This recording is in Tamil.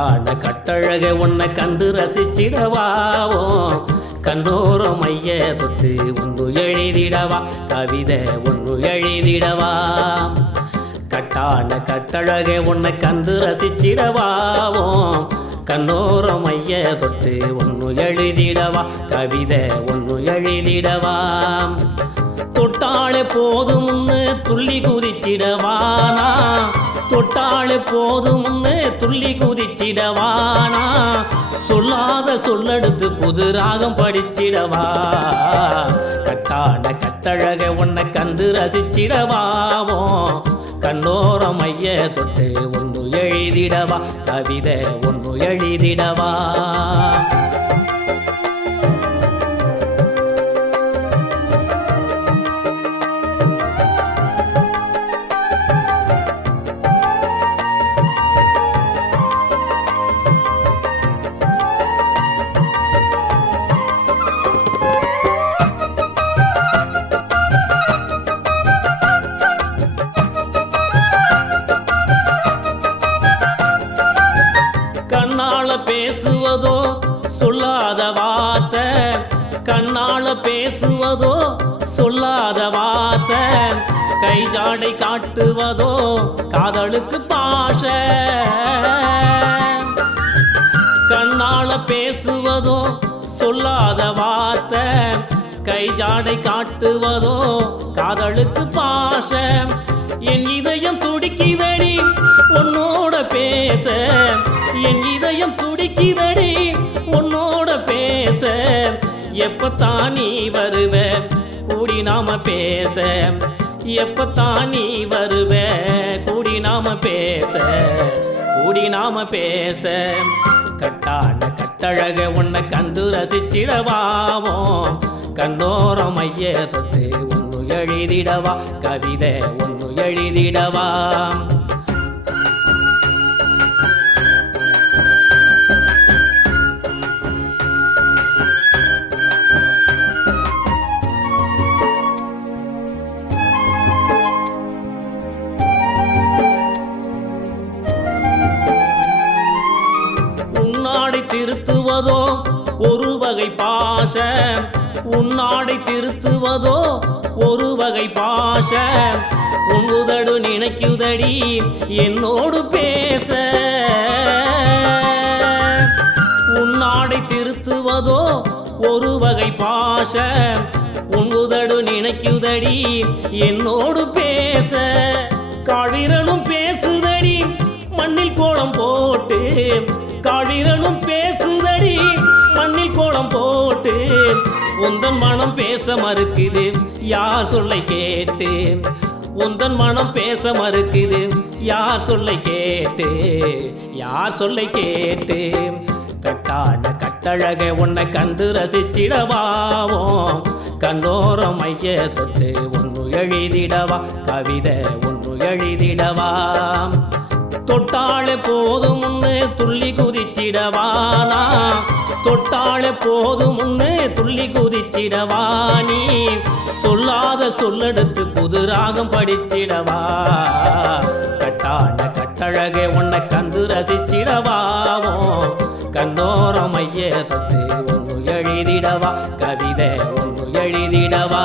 காண கட்டழக உன்னை கண்டு ரசிச்சிடவாவோ கண்ணோரம் மைய தொட்டு ஒன்று எழுதிடவா? கவிதை ஒன்று எழுதிடவா? கட்டான கட்டழக உன்னை கண்டு ரசிச்சிடவாவோ கண்ணோரம் மைய தொட்டு ஒன்று எழுதிடவா? கவிதை ஒன்று எழுதிடவா? தொட்டாளே போதும்னு துள்ளி குதிச்சிடவானா தொட்டாளே போதும்னு துள்ளி குதிச்சிடவானா? சொல்லாத சொல்லெடுத்து புது ராகம் படிச்சிடவா? கட்டான கட்டழக உன்னை கந்து ரசிச்சிடவாவோ? கண்ணோரம் மைய தொட்டு ஒன்று எழுதிடவா? கவிதை ஒன்று எழுதிடவா? கண்ணால பேசுவதோ சொல்லாத வார்த்தை. கண்ணால பேசுவதோ சொல்லாத வார்த்தை. கை ஜாடை காட்டுவதோ காதலுக்கு பாஷ. கண்ணால பேசுவதோ சொல்லாத வார்த்தை. கை ஜாடை காட்டுவதோ காதலுக்கு பாஷ. என் இதயம் துடிக்கிதடி உன்னோட பேச. என் இதயம் துடிக்குதடி உன்னோட பேச. எப்பத்தான் நீ வருவ? கூடி நாம பேச. எப்பத்தான் நீ வருவ? கூடி நாம பேச. கூடி நாம பேச. கட்டான கட்டழக உன்னை கந்து ரசிச்சிடவாவோ? கண்ணோரம் ஐய தொட்டு ஒன்று எழுதிடவா? கவிதை ஒன்று எழுதிடவா? திருத்துவதோ? ஒரு வகை பாச உன்னாடை திருத்துவதோ? ஒரு வகை பாச உன் உதடு நினைக்குதடி என்னோடு பேச. உன்னாடை திருத்துவதோ? ஒரு வகை பாச உன் உதடு நினைக்குதடி என்னோடு பேச. காழிரனும் பேசுதடி மண்ணில் கோலம் போட்டு காழிரனும் பேசுதடி மண்ணில் கோலம் போட்டு உந்தன் மனம் பேச மறுக்குது யார் சொல்லை கேட்டு உந்தன் மனம் பேச மறுக்குது யார் சொல்லை கேட்டு யார் சொல்லை கேட்டு கட்டான கட்டழக உன்னை கண்டு ரசிச்சிடவாவோம் கண்ணோரம் மைய தொட்டு ஒன்று எழுதிடவா கவிதை ஒன்று எழுதிடவா தொட்டாள போதும் முன்னே துள்ளி குதிச்சிடவானா? தொட்டாள போதும் முன்னே துள்ளி குதிச்சிடவானி? சொல்லாத சொல்லெடுத்து புது ராகம் படிச்சிடவா? கட்டான கட்டழகே உன்னை கந்து ரசிச்சிடவாவோ கண்ணோரம் மைய தொட்டு ஒன்று எழுதிடவா? கவிதை ஒன்று எழுதிடவா?